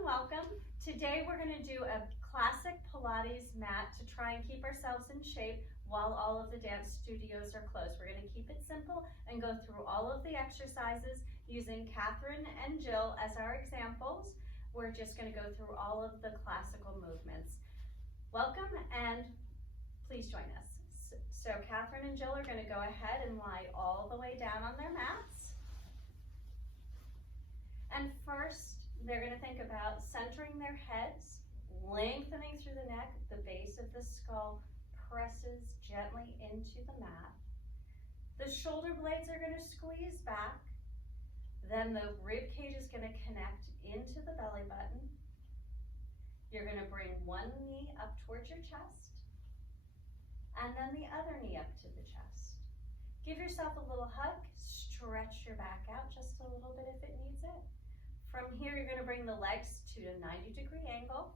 and welcome. Today we're going to do a classic Pilates mat to try and keep ourselves in shape while all of the dance studios are closed. We're going to keep it simple and go through all of the exercises using Catherine and Jill as our examples. We're just going to go through all of the classical movements. Welcome and please join us. So Catherine and Jill are going to go ahead and lie all the way down on their mats. And first, they're going to think about centering their heads, lengthening through the neck. The base of the skull presses gently into the mat. The shoulder blades are going to squeeze back. Then the rib cage is going to connect into the belly button. You're going to bring one knee up towards your chest, and then the other knee up to the chest. Give yourself a little hug. Stretch your back out just a little bit if it needs it. From here, you're going to bring the legs to a 90-degree angle.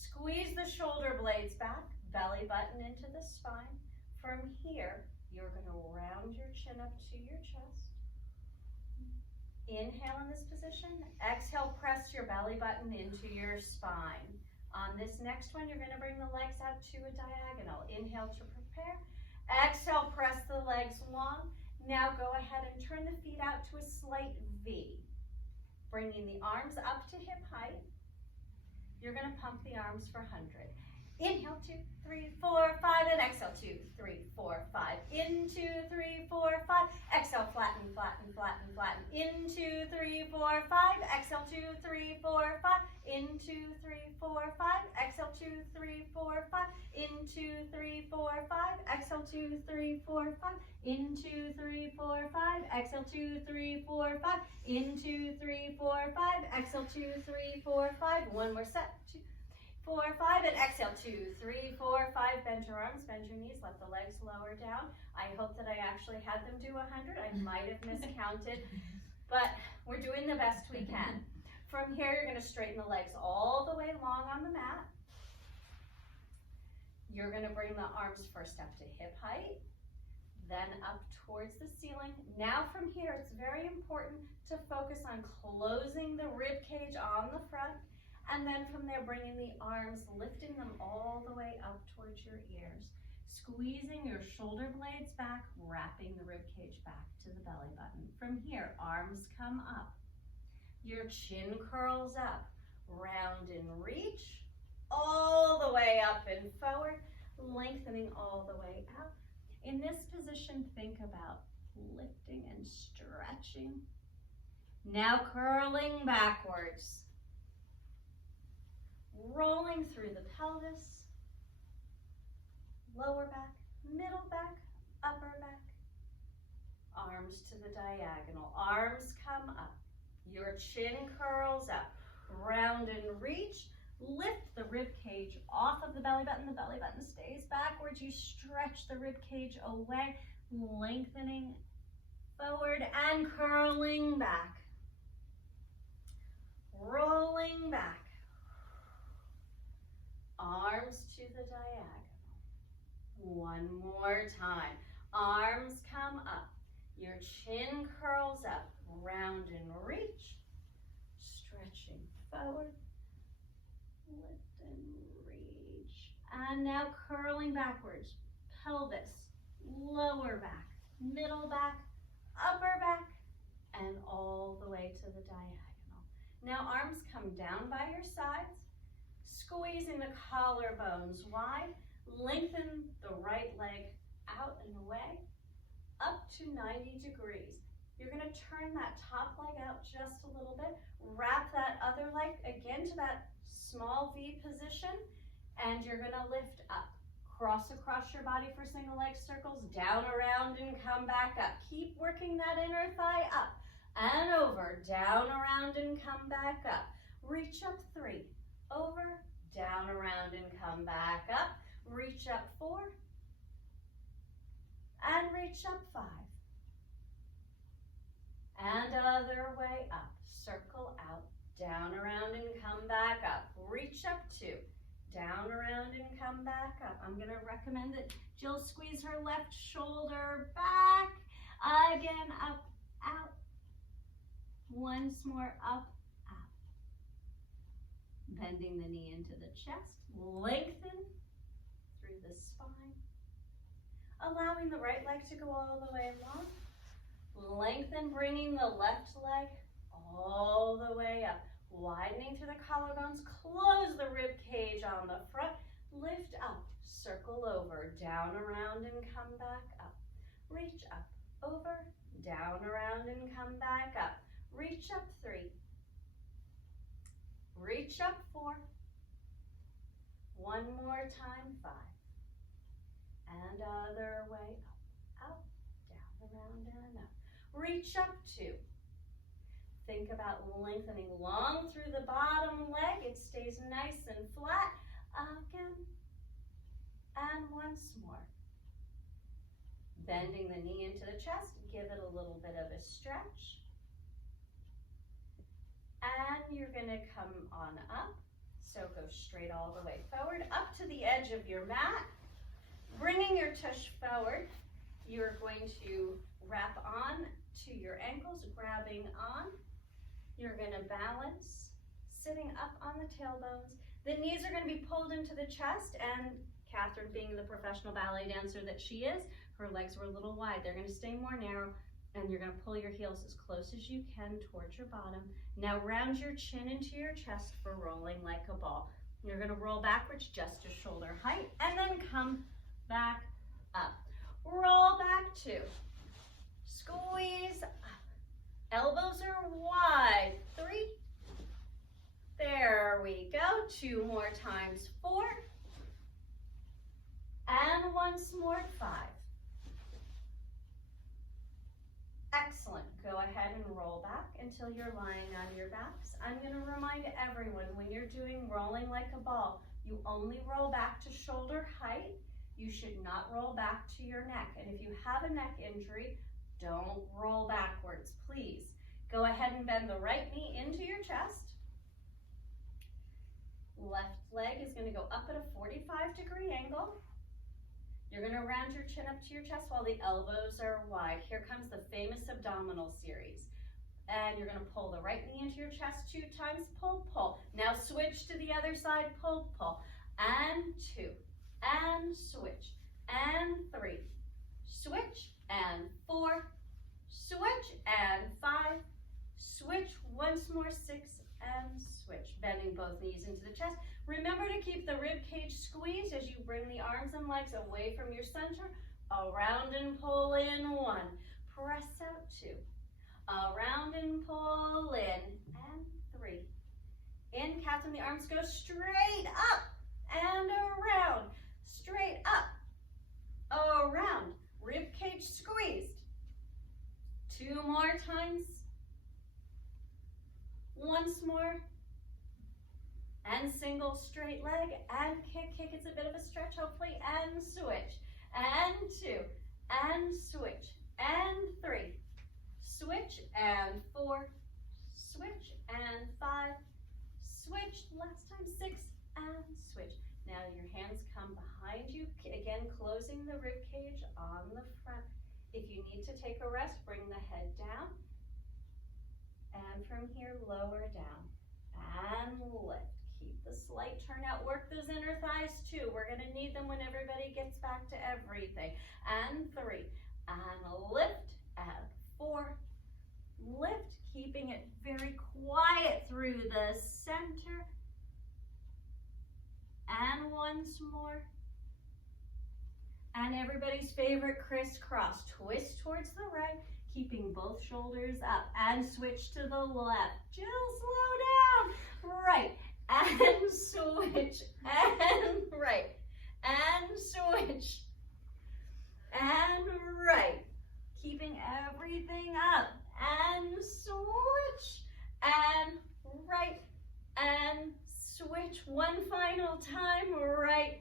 Squeeze the shoulder blades back, belly button into the spine. From here, you're going to round your chin up to your chest. Inhale in this position. Exhale, press your belly button into your spine. On this next one, you're going to bring the legs out to a diagonal. Inhale to prepare. Exhale, press the legs long. Now go ahead and turn the feet out to a slight V. Bringing the arms up to hip height. You're going to pump the arms for 100. Inhale, 2, 3, 4, 5, and exhale, 2, 3, 4, 5. In, 2, 3, 4, 5. Exhale, flatten, flatten, flatten, flatten. In, 2, 3, 4, 5. Exhale, 2, 3, 4, 5. In, 2, 3, 4, 5. Exhale, 2, 3, 4, 5. In, 2, 3, 4, 5. Exhale, 2, 3, 4, 5. In, 2, 3, 4, 5. Exhale, 2, 3, 4, 5. In, 2, 3, 4, 5. Exhale, 2, 3, 4, 5. One more set. 2, 4, 5, and exhale, 2, 3, 4, 5. Bend your arms, bend your knees, let the legs lower down. I hope that I actually had them do 100. I might have miscounted, but we're doing the best we can. From here, you're going to straighten the legs all the way long on the mat. You're going to bring the arms first up to hip height, then up towards the ceiling. Now from here, it's very important to focus on closing the rib cage on the front. And then from there, bringing the arms, lifting them all the way up towards your ears. Squeezing your shoulder blades back, wrapping the rib cage back to the belly button. From here, arms come up. Your chin curls up. Round and reach, all the way up and forward, lengthening all the way out. In this position, think about lifting and stretching. Now curling backwards. Rolling through the pelvis, lower back, middle back, upper back. Arms to the diagonal, arms come up. Your chin curls up, round and reach. Lift the rib cage off of the belly button stays backwards. You stretch the rib cage away, lengthening forward and curling back. Rolling back. Arms to the diagonal. One more time. Arms come up. Your chin curls up. Round and reach. Stretching forward. Lift and reach. And now curling backwards. Pelvis, lower back, middle back, upper back, and all the way to the diagonal. Now arms come down by your sides. Squeezing the collarbones wide, lengthen the right leg out and away, up to 90 degrees. You're going to turn that top leg out just a little bit, wrap that other leg again to that small V position, and you're going to lift up. Cross across your body for single leg circles, down, around, and come back up. Keep working that inner thigh up and over, down, around, and come back up. Reach up 3, over, down, around, and come back up. Reach up 4, and reach up 5. And other way up. Circle out, down, around, and come back up. Reach up 2, down, around, and come back up. I'm going to recommend that Jill squeeze her left shoulder back. Again, up, out. Once more, up, out. bending the knee into the chest, lengthen through the spine, allowing the right leg to go all the way along, lengthen, bringing the left leg all the way up, widening through the collarbones, close the rib cage on the front, lift up, circle over, down, around, and come back up, reach up, over, down, around, and come back up, reach up 3, reach up 4, one more time, 5, and other way, up, down, around, and up, reach up 2. Think about lengthening long through the bottom leg. It stays nice and flat. Again, and once more. Bending the knee into the chest, give it a little bit of a stretch. And you're gonna come on up. So go straight all the way forward, up to the edge of your mat. Bringing your tush forward, you're going to wrap on to your ankles, grabbing on. You're gonna balance, sitting up on the tailbones. The knees are gonna be pulled into the chest, and Catherine, being the professional ballet dancer that she is, her legs were a little wide. They're gonna stay more narrow, and you're gonna pull your heels as close as you can towards your bottom. Now round your chin into your chest for rolling like a ball. You're gonna roll backwards just to shoulder height, and then come back up. Roll back 2, squeeze up. Elbows are wide, 3, there we go, 2 more times, 4, and once more, 5. Excellent, go ahead and roll back until you're lying on your backs. I'm gonna remind everyone, when you're doing rolling like a ball, you only roll back to shoulder height. You should not roll back to your neck, and if you have a neck injury, don't roll backwards, please. Go ahead and bend the right knee into your chest. Left leg is going to go up at a 45-degree angle. You're going to round your chin up to your chest while the elbows are wide. Here comes the famous abdominal series. And you're going to pull the right knee into your chest 2 times, pull, pull. Now switch to the other side, pull, pull. And 2, and switch, and 3, switch, and 4, switch, and 5, switch, once more, 6, and switch. Bending both knees into the chest. Remember to keep the rib cage squeezed as you bring the arms and legs away from your center. Around and pull in 1, press out 2, around and pull in, and 3. In, Catherine, the arms go straight up and around, straight up, around, rib cage squeezed. 2 more times, once more, and single straight leg, and kick, kick, it's a bit of a stretch hopefully, and switch, and 2, and switch, and 3, switch, and 4, switch, and 5, switch, last time, 6, and switch. Now your hands come behind you, again closing the rib cage on the front. If you need to take a rest, bring the head down, and from here lower down, and lift. Keep the slight turn out, work those inner thighs too. We're gonna need them when everybody gets back to everything. And 3, and lift, and 4, lift, keeping it very quiet through the center. And once more. And everybody's favorite crisscross. Twist towards the right, keeping both shoulders up. And switch to the left. Jill, slow down. Right. And switch. And right. And switch. And right. Keeping everything up. And switch. And right. And switch. One final time, right,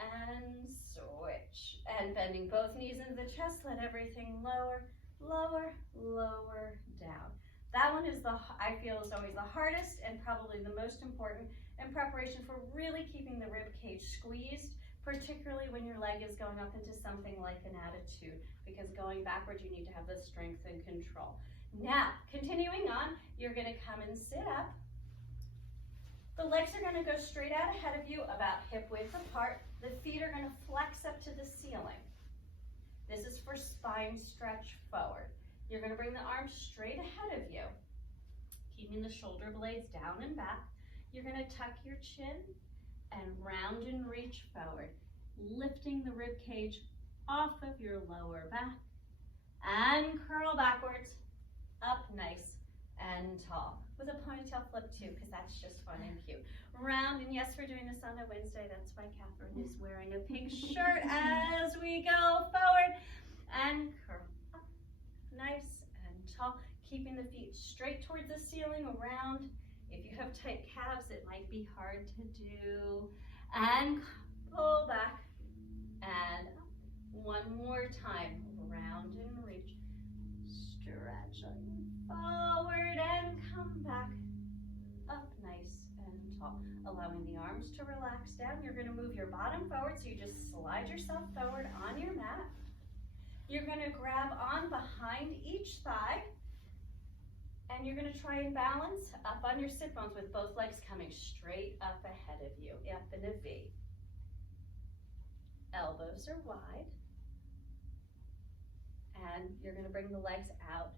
and switch. And bending both knees into the chest, let everything lower, lower, lower, down. That one is I feel is always the hardest and probably the most important in preparation for really keeping the rib cage squeezed, particularly when your leg is going up into something like an attitude, because going backwards, you need to have the strength and control. Now, continuing on, you're gonna come and sit up. The legs are going to go straight out ahead of you, about hip width apart. The feet are going to flex up to the ceiling. This is for spine stretch forward. You're going to bring the arms straight ahead of you, keeping the shoulder blades down and back. You're going to tuck your chin and round and reach forward, lifting the rib cage off of your lower back, and curl backwards, up nice and tall. With a ponytail flip too, because that's just fun and cute. Round, and yes, we're doing this on a Wednesday. That's why Catherine is wearing a pink shirt as we go forward. And curl up, nice and tall. Keeping the feet straight towards the ceiling, around. If you have tight calves, it might be hard to do. And pull back, and up. One more time, round and reach. Stretching forward and come back, up nice and tall. Allowing the arms to relax down. You're going to move your bottom forward, so you just slide yourself forward on your mat. You're going to grab on behind each thigh, and you're going to try and balance up on your sit bones with both legs coming straight up ahead of you, up in a V. Elbows are wide, and you're going to bring the legs out.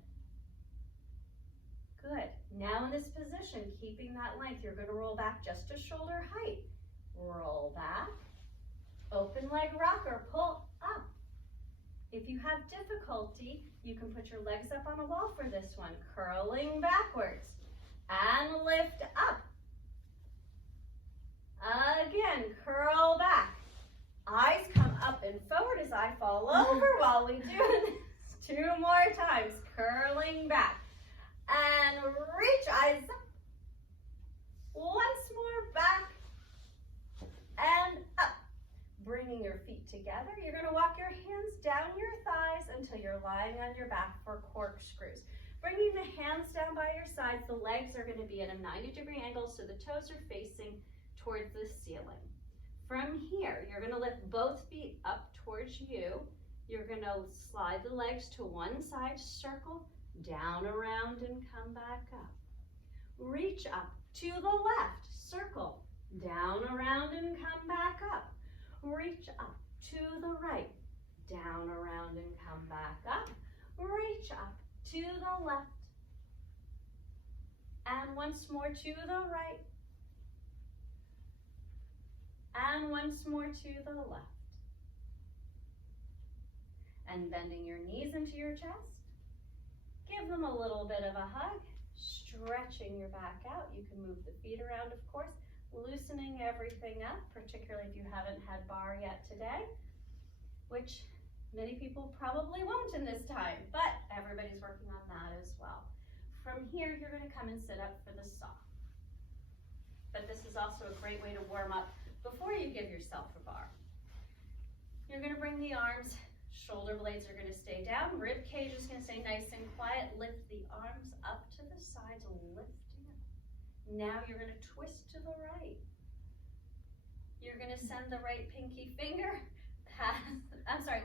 Good. Now in this position, keeping that length, you're going to roll back just to shoulder height. Roll back, open leg rocker, pull up. If you have difficulty, you can put your legs up on a wall for this one, curling backwards and lift up. Again, curl back. Eyes come up and forward as I fall over while we do this. 2 more times, curling back. And reach, eyes up. Once more, back and up. Bringing your feet together. You're going to walk your hands down your thighs until you're lying on your back for corkscrews. Bringing the hands down by your sides, the legs are going to be at a 90-degree angle, so the toes are facing towards the ceiling. From here, you're going to lift both feet up towards you. You're going to slide the legs to one side, circle, down, around, and come back up. Reach up to the left, circle, down, around, and come back up. Reach up to the right, down, around, and come back up. Reach up to the left. And once more to the right. And once more to the left. And bending your knees into your chest. Give them a little bit of a hug, stretching your back out. You can move the feet around, of course, loosening everything up, particularly if you haven't had bar yet today, which many people probably won't in this time, but everybody's working on that as well. From here, you're going to come and sit up for the saw. But this is also a great way to warm up before you give yourself a bar. You're going to bring the arms. Shoulder blades are going to stay down. Rib cage is going to stay nice and quiet. Lift the arms up to the sides, lifting up. Now you're going to twist to the right. You're going to send the right pinky finger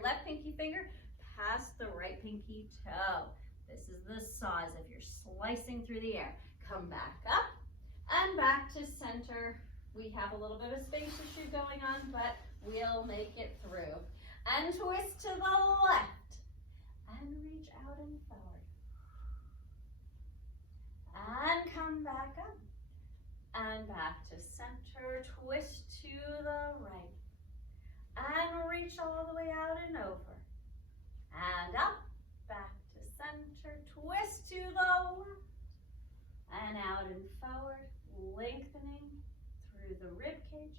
left pinky finger past the right pinky toe. This is the saw, as if you're slicing through the air. Come back up and back to center. We have a little bit of space issue going on, but we'll make it through. And twist to the left. And reach out and forward. And come back up. And back to center. Twist to the right. And reach all the way out and over. And up. Back to center. Twist to the left. And out and forward. Lengthening through the rib cage.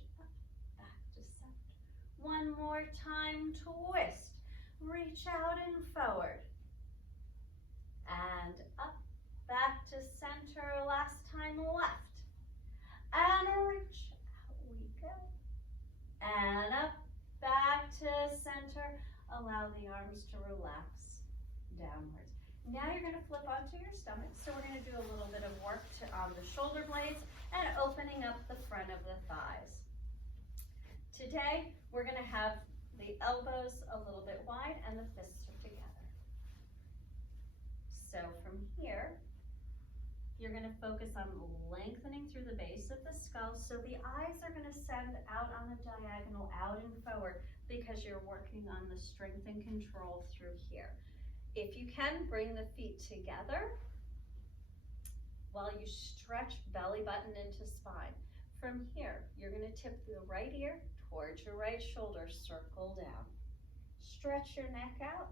One more time, twist. Reach out and forward. And up, back to center. Last time, left. And reach. Out we go. And up, back to center. Allow the arms to relax downwards. Now you're going to flip onto your stomach. So we're going to do a little bit of work on the shoulder blades and opening up the front of the thighs. Today, we're going to have the elbows a little bit wide and the fists are together. So from here, you're gonna focus on lengthening through the base of the skull, so the eyes are gonna send out on the diagonal, out and forward, because you're working on the strength and control through here. If you can, bring the feet together while you stretch belly button into spine. From here, you're gonna tip the right ear towards your right shoulder, circle down. Stretch your neck out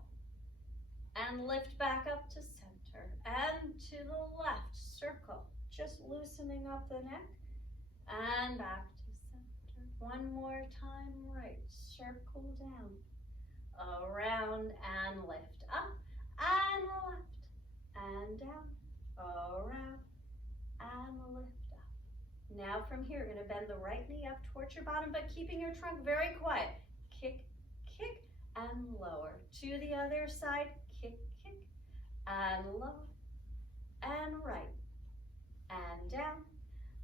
and lift back up to center and to the left, circle, just loosening up the neck and back to center. One more time, right, circle down, around and lift up and left and down, around and lift up. Now from here, you're gonna bend the right knee up towards your bottom, but keeping your trunk very quiet. Kick, kick, and lower. To the other side, kick, kick, and lower, and right, and down,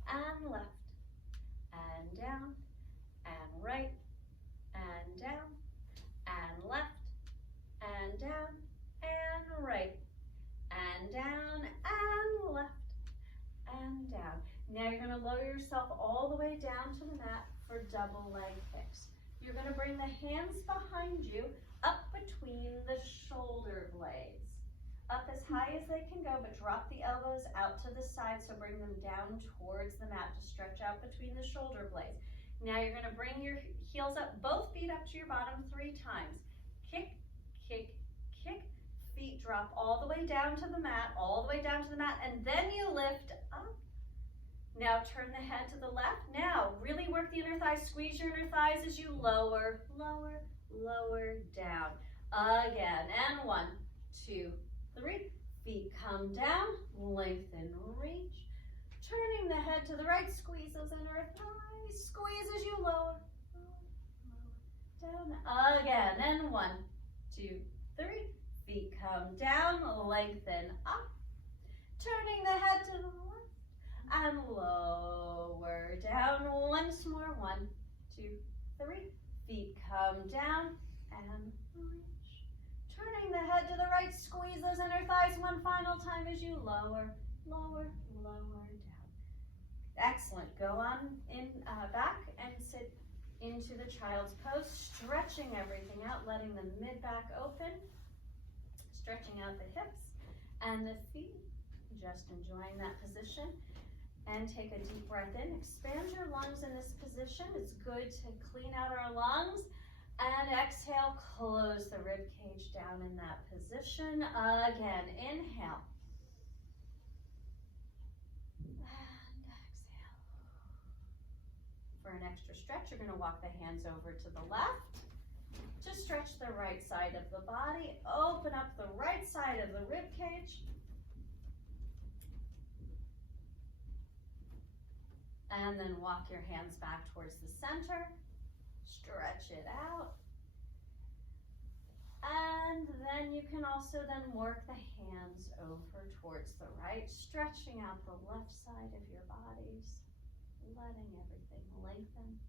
and left, and down, and right, and down, and left, and down, and right, and down, and left, and down. Now you're gonna lower yourself all the way down to the mat for double leg kicks. You're gonna bring the hands behind you, up between the shoulder blades. Up as high as they can go, but drop the elbows out to the side, so bring them down towards the mat to stretch out between the shoulder blades. Now you're gonna bring your heels up, both feet up to your bottom 3 times. Kick, kick, kick. Feet drop all the way down to the mat, all the way down to the mat, and then you lift up. Now turn the head to the left. Now really work the inner thighs, squeeze your inner thighs as you lower, lower, lower, down. Again, and 1, 2, 3. Feet come down, lengthen, reach. Turning the head to the right, squeeze those inner thighs, squeeze as you lower, lower, lower, down. Again, and 1, 2, 3. Feet come down, lengthen up. Turning the head to the left and lower down. Once more, 1, 2, 3. Feet come down and reach. Turning the head to the right, squeeze those inner thighs one final time as you lower, lower, lower down. Excellent. Go on in back and sit into the child's pose, stretching everything out, letting the mid-back open. Stretching out the hips and the feet, just enjoying that position. And take a deep breath in. Expand your lungs in this position. It's good to clean out our lungs. And exhale, close the rib cage down in that position. Again, inhale. And exhale. For an extra stretch, you're going to walk the hands over to the left. To stretch the right side of the body, open up the right side of the rib cage. And then walk your hands back towards the center. Stretch it out. And then you can also then work the hands over towards the right, stretching out the left side of your bodies, letting everything lengthen.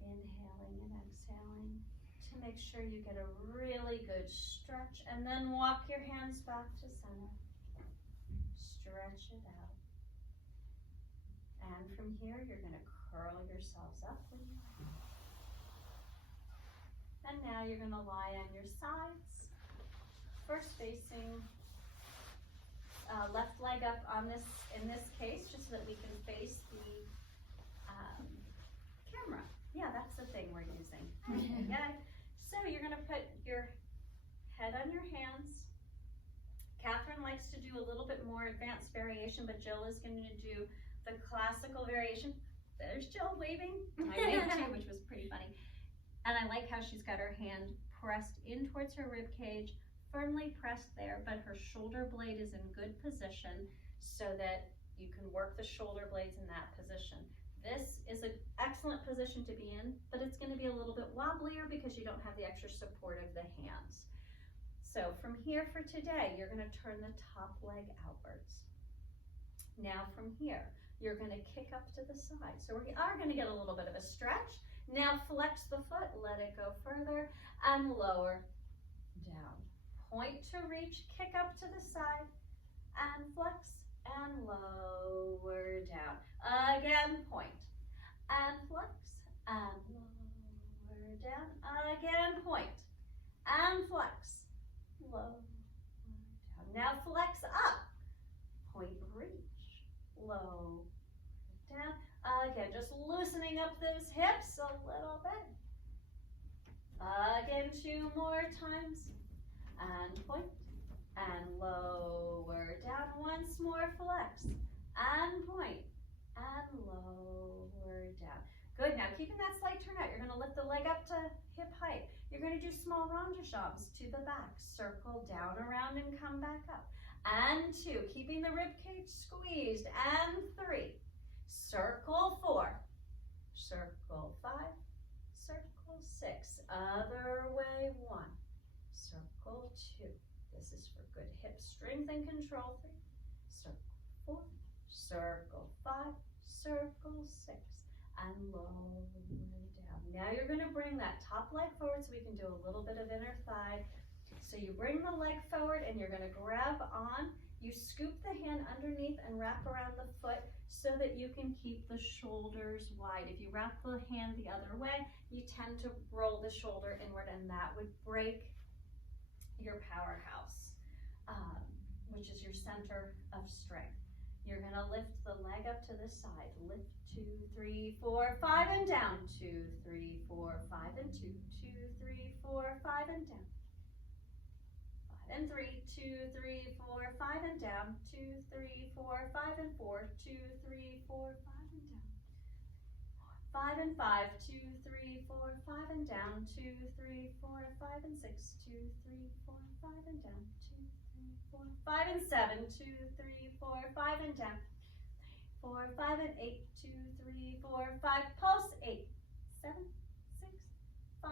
Inhaling and exhaling to make sure you get a really good stretch, and then walk your hands back to center. Stretch it out. And from here, you're going to curl yourselves up when you like. And now you're going to lie on your sides, first facing left leg up on this, in this case, just so that we can face the camera. Yeah, that's the thing we're using. Yeah. So you're going to put your head on your hands. Catherine likes to do a little bit more advanced variation, but Jill is going to do the classical variation. There's Jill waving. I waved too, which was pretty funny. And I like how she's got her hand pressed in towards her rib cage, firmly pressed there, but her shoulder blade is in good position so that you can work the shoulder blades in that position. This is an excellent position to be in, but it's going to be a little bit wobblier because you don't have the extra support of the hands. So from here for today, you're going to turn the top leg outwards. Now from here, you're going to kick up to the side. So we are going to get a little bit of a stretch. Now flex the foot, let it go further, and lower down. Point to reach, kick up to the side, and flex, and lower down. Again, point, and flex, and lower down. Again, point, and flex, lower down. Now flex up, point, reach, low, down. Again, just loosening up those hips a little bit. Again, 2 more times, and point, and lower down. Once more, flex, and point, and lower down. Good, now keeping that slight turn out, you're gonna lift the leg up to hip height. You're gonna do small ronde-jambs to the back, circle down, around, and come back up. And 2, keeping the rib cage squeezed, and 3, circle 4, circle 5, circle 6, other way 1, circle 2. This is for good hip strength and control. 3, circle 4, circle 5, circle 6, and lower down. Now you're going to bring that top leg forward so we can do a little bit of inner thigh. So you bring the leg forward and you're going to grab on. You scoop the hand underneath and wrap around the foot so that you can keep the shoulders wide. If you wrap the hand the other way, you tend to roll the shoulder inward, and that would break your powerhouse, which is your center of strength. You're going to lift the leg up to the side. Lift 2, 3, 4, 5, and down. 2, 3, 4, 5, and 2. 2, 3, 4, 5, and down. 5 and 3. 2, 3, 4, 5, and down. 2, 3, 4, 5, and 4. 2, 3, 4, 5, and down. 5 and 5. 2, 3, 4, 5, and down. 2, 3, 4, 5, and 6. 2, 3, 4, 5, and down. 2, 3, 4, 5, and 7. 2, 3, 4, 5, and down. 4, 5, and 8. 2, 3, 4, 5. Pulse. 8, 7, 6, 5,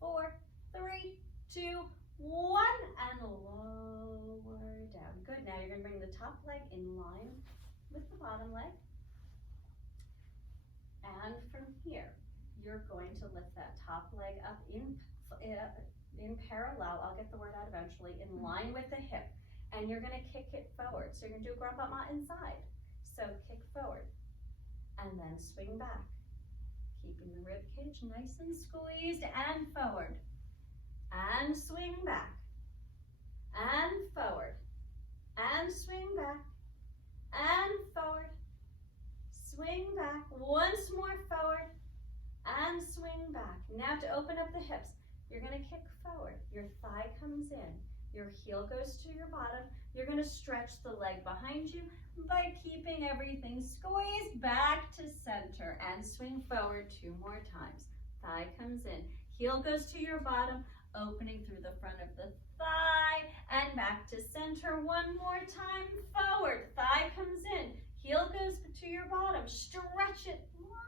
4, 3, 2, 1, and lower down. Good. Now you're going to bring the top leg in line with the bottom leg. And from here, you're going to lift that top leg up in parallel. I'll get the word out eventually. In line with the hip. And you're going to kick it forward. So you're going to do a Pilates Mat inside. So kick forward. And then swing back. Keeping the rib cage nice and squeezed, and forward. And swing back. And forward. And swing back. And forward. Swing back. Once more forward. And swing back. Now to open up the hips, you're going to kick forward. Your thigh comes in. Your heel goes to your bottom. You're going to stretch the leg behind you by keeping everything squeezed back to center, and swing forward 2 more times. Thigh comes in. Heel goes to your bottom, opening through the front of the thigh, and back to center 1 more time. Forward. Thigh comes in. Heel goes to your bottom. Stretch it. 1.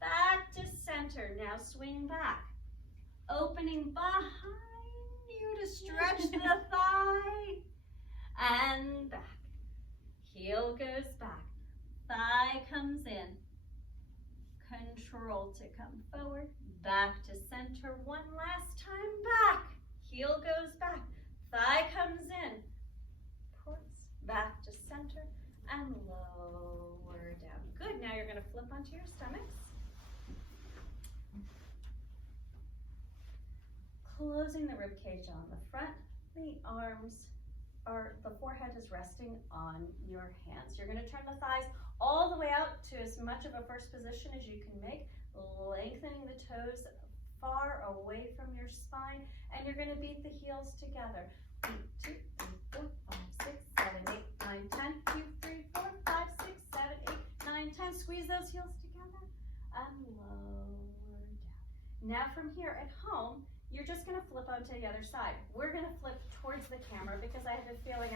Back to center. Now swing back. Opening behind you to stretch the thigh. And back. Heel goes back. Thigh comes in. Control to come forward. Back to center 1 last time. Back. Heel goes back. Thigh comes in. Puts back to center and lower down. Good. Now you're going to flip onto your stomachs. Closing the rib cage on the front. The arms are, the forehead is resting on your hands. You're going to turn the thighs all the way out to as much of a first position as you can make, lengthening the toes far away from your spine, and you're going to beat the heels together. 1, 2, 3, 4, 5, 6, 7, 8, 9, 10. 2, 3, 4, 5, 6, 7, 8, 9, 10. Squeeze those heels together and lower down. Now from here at home, you're just going to flip onto the other side. We're going to flip towards the camera because I have a feeling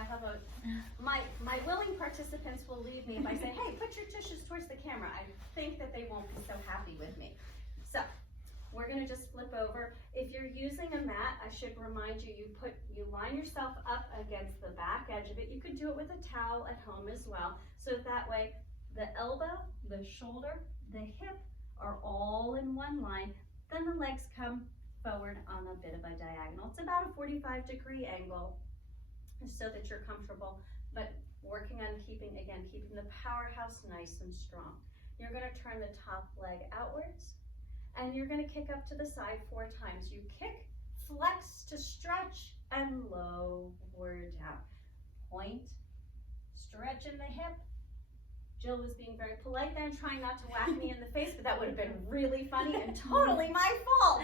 my willing participants will leave me if I say, hey, put your tushes towards the camera. I think that they won't be so happy with me. So we're going to just flip over. If you're using a mat, I should remind you, you line yourself up against the back edge of it. You could do it with a towel at home as well. So that way the elbow, the shoulder, the hip are all in one line. Then the legs come forward on a bit of a diagonal. It's about a 45-degree angle so that you're comfortable but working on keeping the powerhouse nice and strong. You're gonna turn the top leg outwards, and you're gonna kick up to the side 4 times. You kick, flex to stretch, and lower down. Point, stretch in the hip. Jill was being very polite there and trying not to whack me in the face, but that would have been really funny and totally my fault.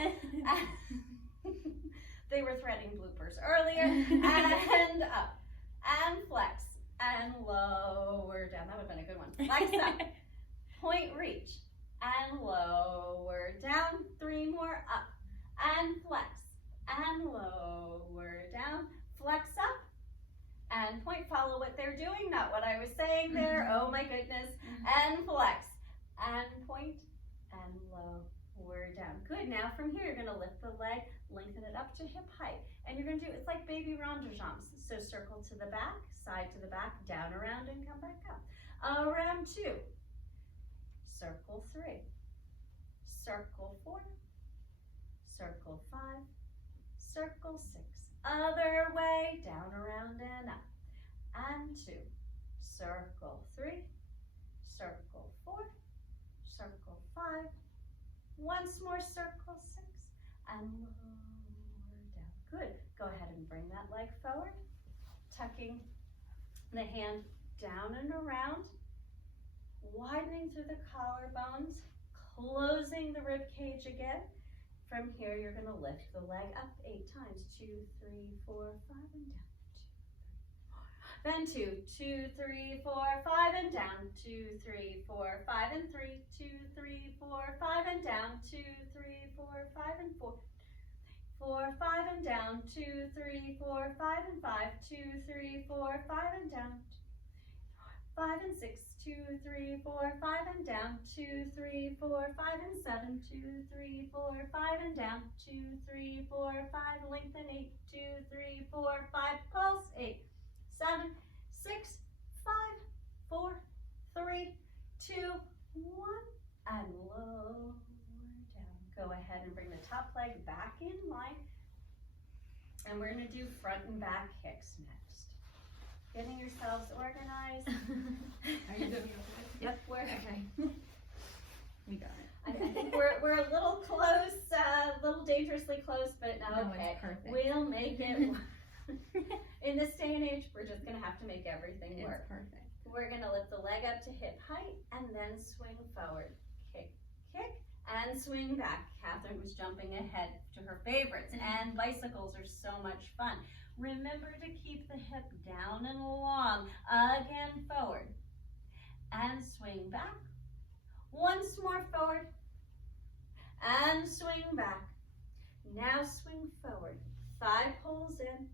They were threading bloopers earlier. And up, and flex, and lower down. That would have been a good one. Flex up, point, reach, and lower down. 3 more, up, and flex, and lower down. Flex up, and point. Follow what they're doing, not what I was saying there. Oh my goodness. And flex, and point, and lower down. Good. Now from here, you're gonna lift the leg, lengthen it up to hip height. And you're gonna do, it's like baby ronde-jambs. So circle to the back, side to the back, down, around, and come back up. Around 2, circle 3, circle 4, circle 5, circle 6. Other way, down, around, and up. And 2, circle 3, circle 4, circle 5, once more, circle 6, and lower down. Good. Go ahead and bring that leg forward, tucking the hand down and around, widening through the collarbones, closing the rib cage again. From here, you're going to lift the leg up 8 times. 2, 3, 4, 5, and down. 2, 3, 4. Then 2, 2, 3, 4, 5, and down. 2, 3, 4, 5, and 3. 2, 3, 4, 5, and down. 2, 3, 4, 5, and 4. 4, 5, and down. 2, 3, 4, 5, and 5. 2, 3, 4, 5, and down. 5 and 6. 2, 3, 4, 5, and down. 2, 3, 4, 5, and 7. 2, 3, 4, 5, and down. 2, 3, 4, 5, lengthen 8. 2, 3, 4, 5, pulse 8. 7, 6, 5, 4, 3, 2, 1, and lower down. Go ahead and bring the top leg back in line. And we're going to do front and back kicks next. Getting yourselves organized. Are you good? Yep, we're okay. We got it. I think we're a little close, a little dangerously close, but no, okay. It's perfect. We'll make it. In this day and age, we're just going to have to make everything work. It's perfect. We're going to lift the leg up to hip height and then swing forward. Kick, kick, and swing back. Catherine was jumping ahead to her favorites, and bicycles are so much fun. Remember to keep the hip down and long. Again, forward. And swing back. Once more forward. And swing back. Now swing forward. Thigh pulls in.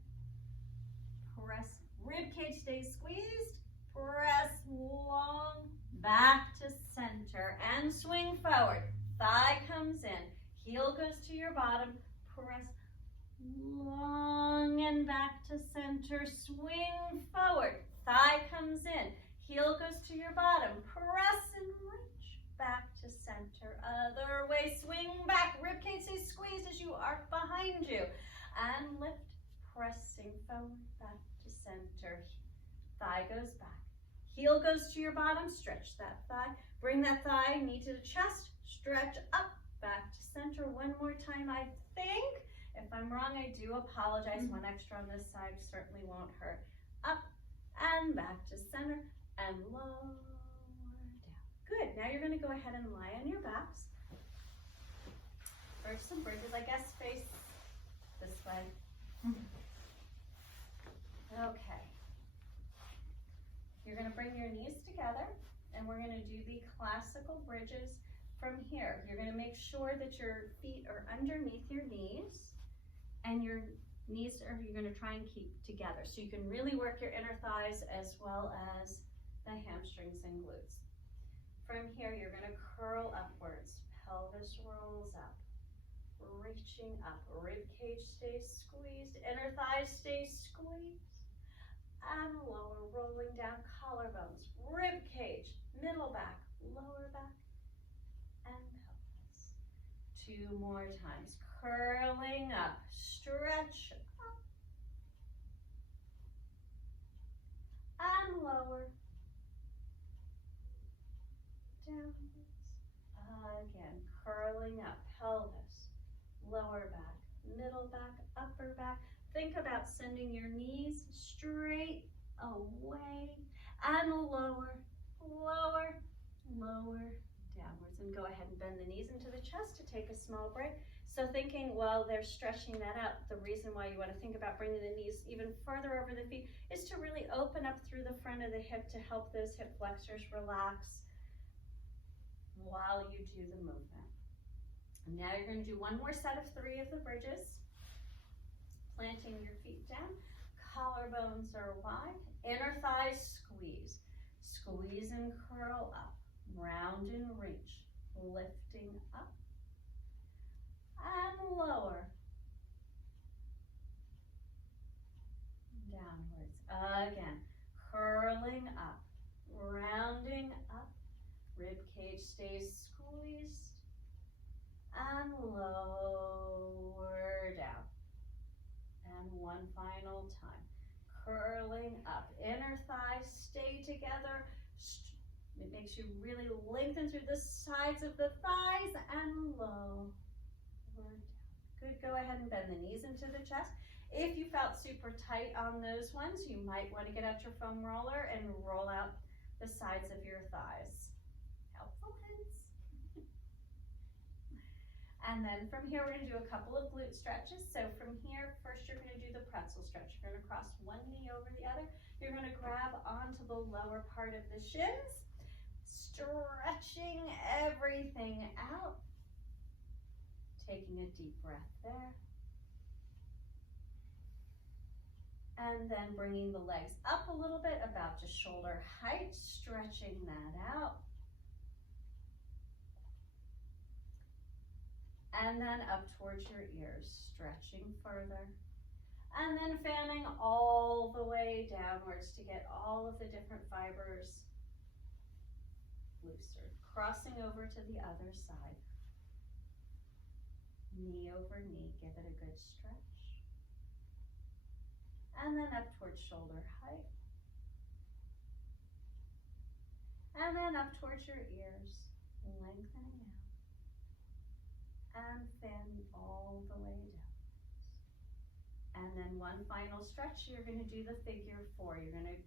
Press. Rib cage stays squeezed. Press long. Back to center. And swing forward. Thigh comes in. Heel goes to your bottom. Press long and back to center. Swing forward. Thigh comes in. Heel goes to your bottom. Press and reach back to center. Other way. Swing back. Ribcage stays squeezed as you arc behind you. And lift. Pressing forward. Back to center. Thigh goes back. Heel goes to your bottom. Stretch that thigh. Bring that thigh, knee to the chest. Stretch up. Back to center. One more time, I think. If I'm wrong, I do apologize. One extra on this side certainly won't hurt. Up and back to center and lower down. Good. Now you're going to go ahead and lie on your backs. Bridge some bridges. I guess face this way. Okay. You're going to bring your knees together and we're going to do the classical bridges from here. You're going to make sure that your feet are underneath your knees. And your knees you're going to try and keep together. So you can really work your inner thighs as well as the hamstrings and glutes. From here, you're going to curl upwards. Pelvis rolls up. Reaching up. Rib cage stays squeezed. Inner thighs stay squeezed. And lower, rolling down collarbones. Rib cage, middle back, lower back, and pelvis. 2 more times. Curling up, stretch and lower, downwards, again, curling up, pelvis, lower back, middle back, upper back. Think about sending your knees straight away and lower, lower, lower, downwards. And go ahead and bend the knees into the chest to take a small break. So thinking while they're stretching that out, the reason why you want to think about bringing the knees even further over the feet is to really open up through the front of the hip to help those hip flexors relax while you do the movement. And now you're going to do one more set of 3 of the bridges. Planting your feet down, collarbones are wide, inner thighs squeeze. Squeeze and curl up, round and reach, lifting up and lower, downwards. Again, curling up, rounding up, rib cage stays squeezed, and lower down. And one final time, curling up, inner thighs stay together. It makes you really lengthen through the sides of the thighs and lower down. Good, go ahead and bend the knees into the chest. If you felt super tight on those ones, you might want to get out your foam roller and roll out the sides of your thighs. Helpful hints. And then from here, we're going to do a couple of glute stretches. So from here, first you're going to do the pretzel stretch. You're going to cross one knee over the other. You're going to grab onto the lower part of the shins, stretching everything out. Taking a deep breath there. And then bringing the legs up a little bit, about to shoulder height, stretching that out. And then up towards your ears, stretching further. And then fanning all the way downwards to get all of the different fibers looser. Crossing over to the other side. Knee over knee, give it a good stretch. And then up towards shoulder height. And then up towards your ears, lengthening out. And fan all the way down. And then one final stretch, you're going to do the figure 4. You're going to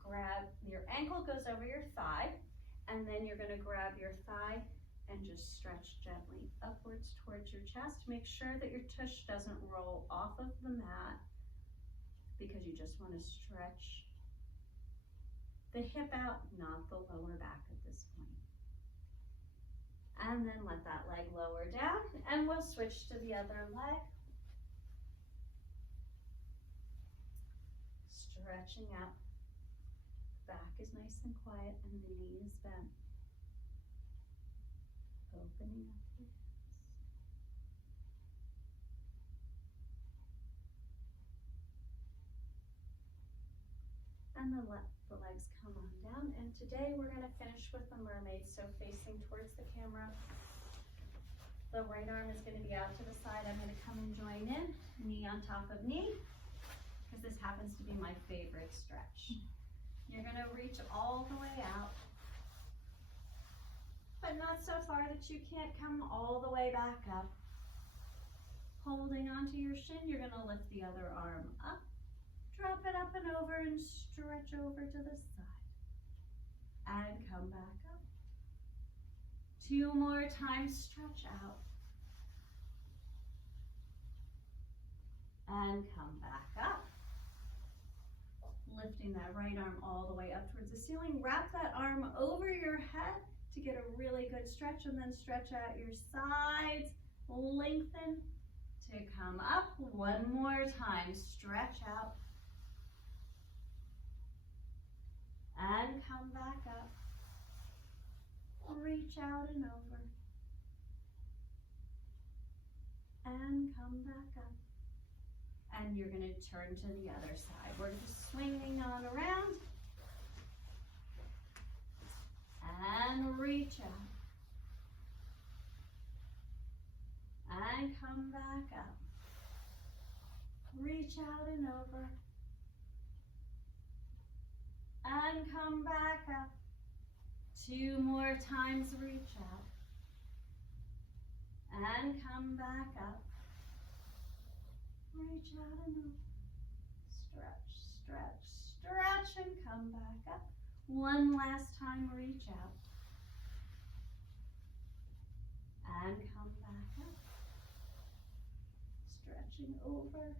grab, your ankle goes over your thigh, and then you're going to grab your thigh and just stretch gently upwards towards your chest. Make sure that your tush doesn't roll off of the mat, because you just want to stretch the hip out, not the lower back at this point. And then let that leg lower down, and we'll switch to the other leg. Stretching out. Back is nice and quiet, and the knee is bent. Opening up the hips. And then let the legs come on down. And today we're going to finish with the mermaid, so facing towards the camera. The right arm is going to be out to the side. I'm going to come and join in, knee on top of knee, because this happens to be my favorite stretch. You're going to reach all the way out, but not so far that you can't come all the way back up. Holding onto your shin, you're going to lift the other arm up. Drop it up and over and stretch over to the side. And come back up. 2 more times, stretch out. And come back up. Lifting that right arm all the way up towards the ceiling. Wrap that arm over your head to get a really good stretch, and then stretch out your sides. Lengthen to come up. 1 more time, stretch out. And come back up. Reach out and over. And come back up. And you're going to turn to the other side. We're just swinging on around. And reach out. And come back up. Reach out and over. and come back up. 2 more times, reach out and come back up. Reach out and over. Stretch, stretch, stretch and come back up. One last time, reach out and come back up. Stretching over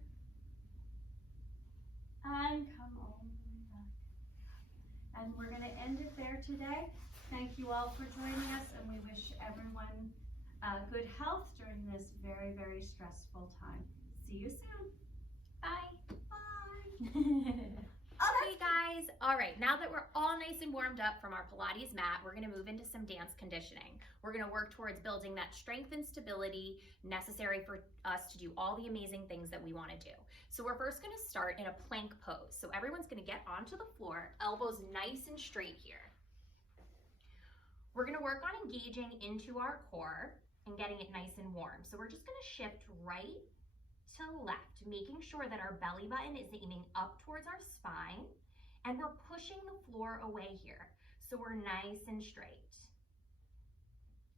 and come all the way back. And we're going to end it there today. Thank you all for joining us, and we wish everyone good health during this very, very stressful time. See you soon. Bye. Bye. Okay guys, all right, now that we're all nice and warmed up from our Pilates mat, we're gonna move into some dance conditioning. We're gonna work towards building that strength and stability necessary for us to do all the amazing things that we wanna do. So we're first gonna start in a plank pose. So everyone's gonna get onto the floor, elbows nice and straight here. We're gonna work on engaging into our core and getting it nice and warm. So we're just gonna shift right to left, making sure that our belly button is aiming up towards our spine, and we're pushing the floor away here. So we're nice and straight.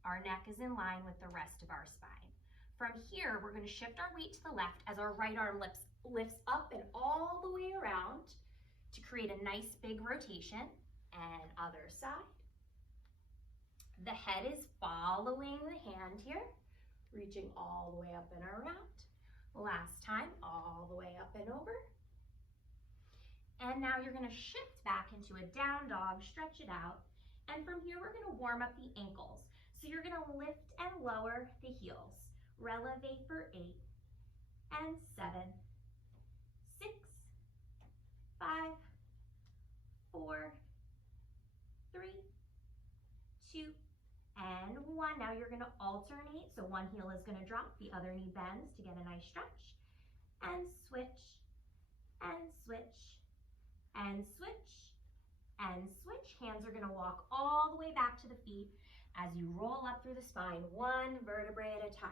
Our neck is in line with the rest of our spine. From here, we're gonna shift our weight to the left as our right arm lifts up and all the way around to create a nice big rotation. And other side. The head is following the hand here, reaching all the way up and around. Last time, all the way up and over. And now you're gonna shift back into a down dog, stretch it out. And from here, we're gonna warm up the ankles. So you're gonna lift and lower the heels. Releve for 8 and 7, 6, 5, 4, 3, 2, and 1. Now you're gonna alternate. So one heel is gonna drop, the other knee bends to get a nice stretch. And switch, and switch, and switch, and switch. Hands are gonna walk all the way back to the feet as you roll up through the spine, one vertebrae at a time.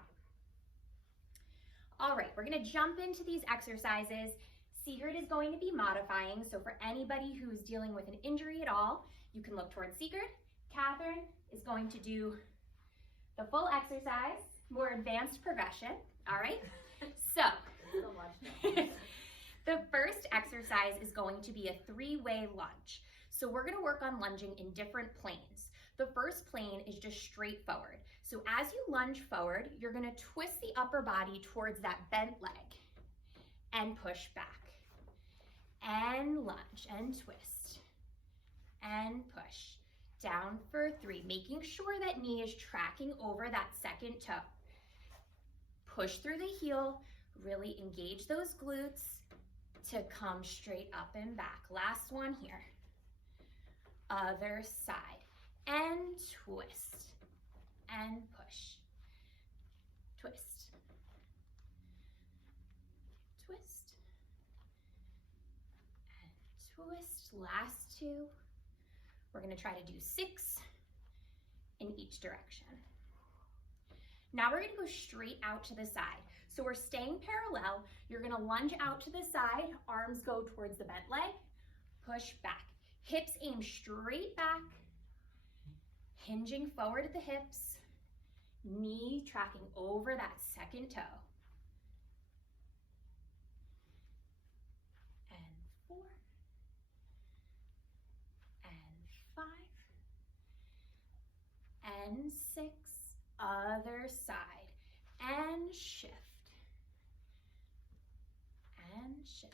All right, we're gonna jump into these exercises. Sigrid is going to be modifying. So for anybody who's dealing with an injury at all, you can look towards Sigrid. Catherine is going to do the full exercise, more advanced progression, all right? So, the first exercise is going to be a 3-way lunge. So we're gonna work on lunging in different planes. The first plane is just straight forward. So as you lunge forward, you're gonna twist the upper body towards that bent leg and push back. And lunge and twist and push. Down for 3, making sure that knee is tracking over that second toe. Push through the heel, really engage those glutes to come straight up and back. Last one here. Other side. And twist. And push. Twist. Twist. And twist. Last 2. We're gonna try to do 6 in each direction. Now we're gonna go straight out to the side. So we're staying parallel. You're gonna lunge out to the side, arms go towards the bent leg, push back. Hips aim straight back, hinging forward at the hips, knee tracking over that second toe. And 4. And 5. And 6. Other side. And shift. And shift.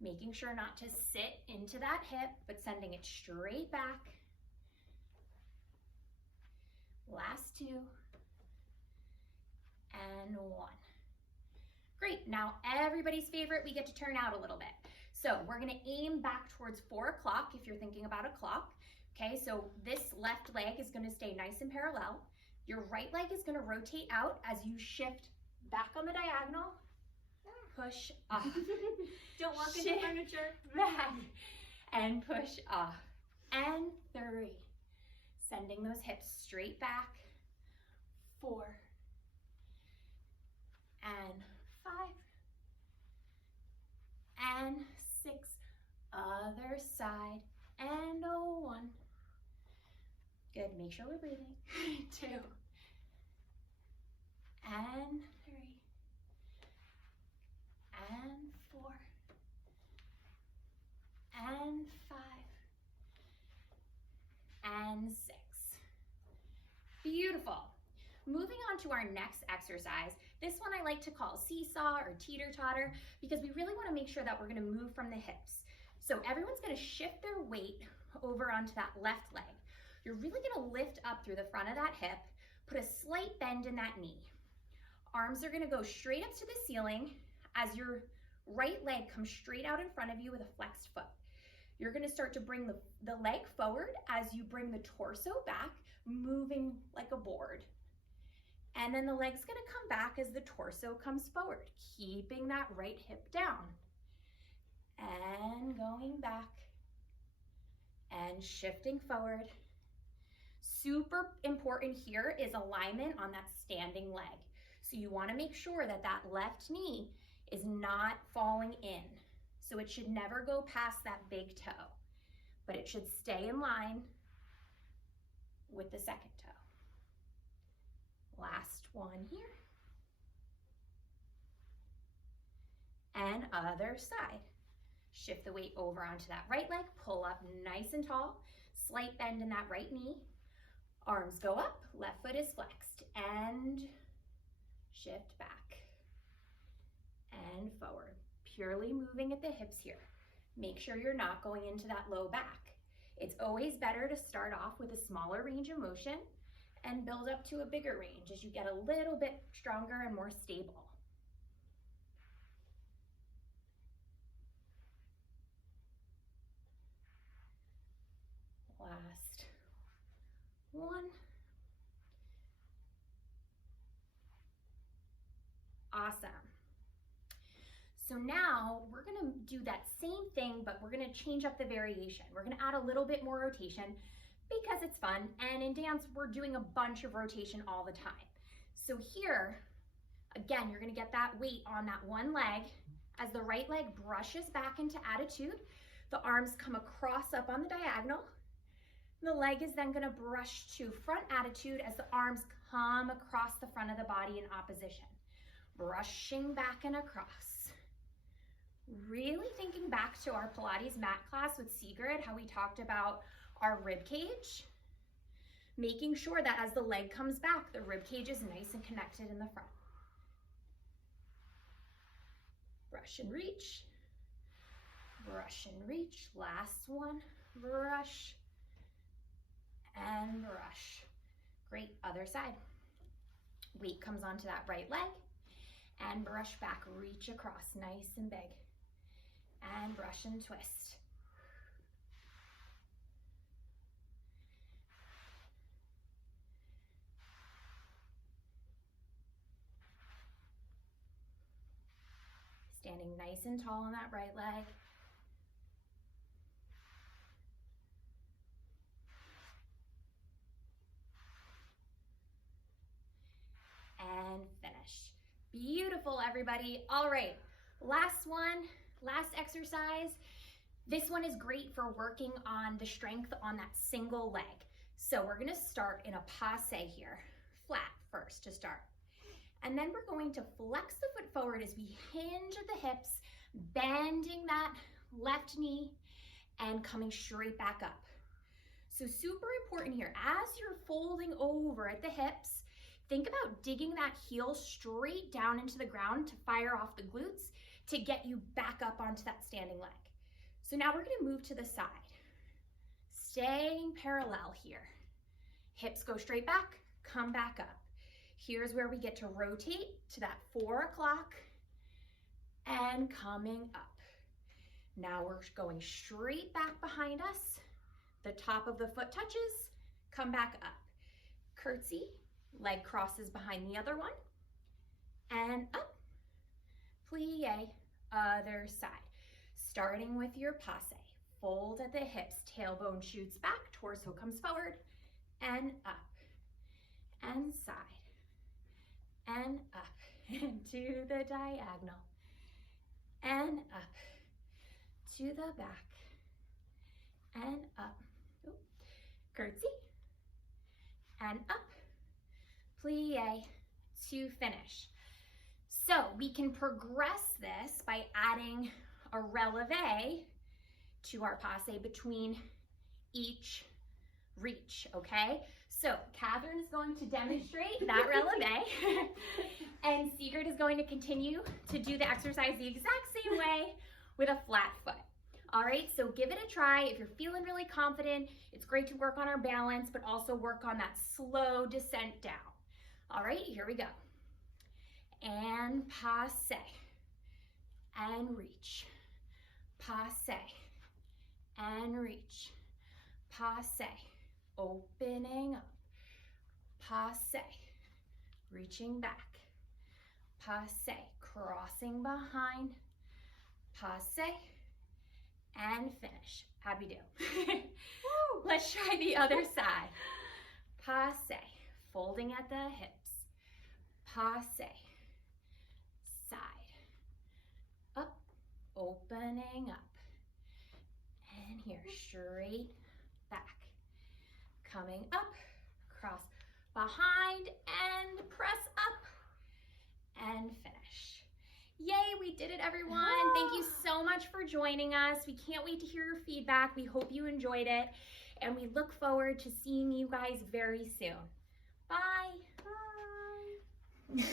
Making sure not to sit into that hip, but sending it straight back. Last 2. And 1. Great, now everybody's favorite, we get to turn out a little bit. So we're gonna aim back towards 4 o'clock if you're thinking about a clock. Okay, so this left leg is gonna stay nice and parallel. Your right leg is gonna rotate out as you shift back on the diagonal. Push off. Don't walk into Shift furniture. back and push off. And 3. Sending those hips straight back. 4. And 5. And 6. Other side, and a 1. Good, make sure we're breathing. 2, and 3, and 4, and 5, and 6. Beautiful. Moving on to our next exercise. This one I like to call seesaw or teeter-totter because we really want to make sure that we're going to move from the hips. So everyone's going to shift their weight over onto that left leg. You're really going to lift up through the front of that hip, put a slight bend in that knee. Arms are going to go straight up to the ceiling as your right leg comes straight out in front of you with a flexed foot. You're going to start to bring the leg forward as you bring the torso back, moving like a board. And then the leg's going to come back as the torso comes forward, keeping that right hip down. And going back and shifting forward. Super important here is alignment on that standing leg. So you want to make sure that that left knee is not falling in. So it should never go past that big toe, but it should stay in line with the second toe. Last one here. And other side. Shift the weight over onto that right leg, pull up nice and tall, slight bend in that right knee. Arms go up, left foot is flexed, and shift back and forward. Purely moving at the hips here. Make sure you're not going into that low back. It's always better to start off with a smaller range of motion and build up to a bigger range as you get a little bit stronger and more stable. Last one. Awesome. So now we're gonna do that same thing, but we're gonna change up the variation. We're gonna add a little bit more rotation because it's fun. And in dance, we're doing a bunch of rotation all the time. So here, again, you're gonna get that weight on that one leg as the right leg brushes back into attitude. The arms come across up on the diagonal. The leg is then gonna brush to front attitude as the arms come across the front of the body in opposition. Brushing back and across. Really thinking back to our Pilates mat class with Sigrid, how we talked about our rib cage. Making sure that as the leg comes back, the rib cage is nice and connected in the front. Brush and reach. Brush and reach. Last one. Brush and brush. Great, other side. Weight comes onto that right leg and brush back, reach across, nice and big. And brush and twist. Standing nice and tall on that right leg. And finish. Beautiful, everybody. All right, last one, last exercise. This one is great for working on the strength on that single leg. So we're gonna start in a passe here, flat first to start. And then we're going to flex the foot forward as we hinge at the hips, bending that left knee and coming straight back up. So super important here, as you're folding over at the hips, think about digging that heel straight down into the ground to fire off the glutes to get you back up onto that standing leg. So now we're gonna move to the side. Staying parallel here. Hips go straight back, come back up. Here's where we get to rotate to that 4 o'clock and coming up. Now we're going straight back behind us. The top of the foot touches, come back up. Curtsy, leg crosses behind the other one, and up. Plie, other side. Starting with your passe. Fold at the hips, tailbone shoots back, torso comes forward, and up, and side, and up, and to the diagonal, and up, to the back, and up. Oop. Curtsy, and up. Plie to finish. So we can progress this by adding a releve to our passe between each reach, okay? So Catherine is going to demonstrate that releve, and Sigrid is going to continue to do the exercise the exact same way with a flat foot. All right, so give it a try. If you're feeling really confident, it's great to work on our balance, but also work on that slow descent down. All right, here we go. And passe, and reach, passe, and reach, passe, opening up, passe, reaching back, passe, crossing behind, passe, and finish. How'd we do? Let's try the other side. Passe, folding at the hips, passe, side, up, opening up, and here, straight back, coming up, cross behind, and press up, and finish. Yay, we did it, everyone. Thank you so much for joining us. We can't wait to hear your feedback. We hope you enjoyed it, and we look forward to seeing you guys very soon. Bye. Bye.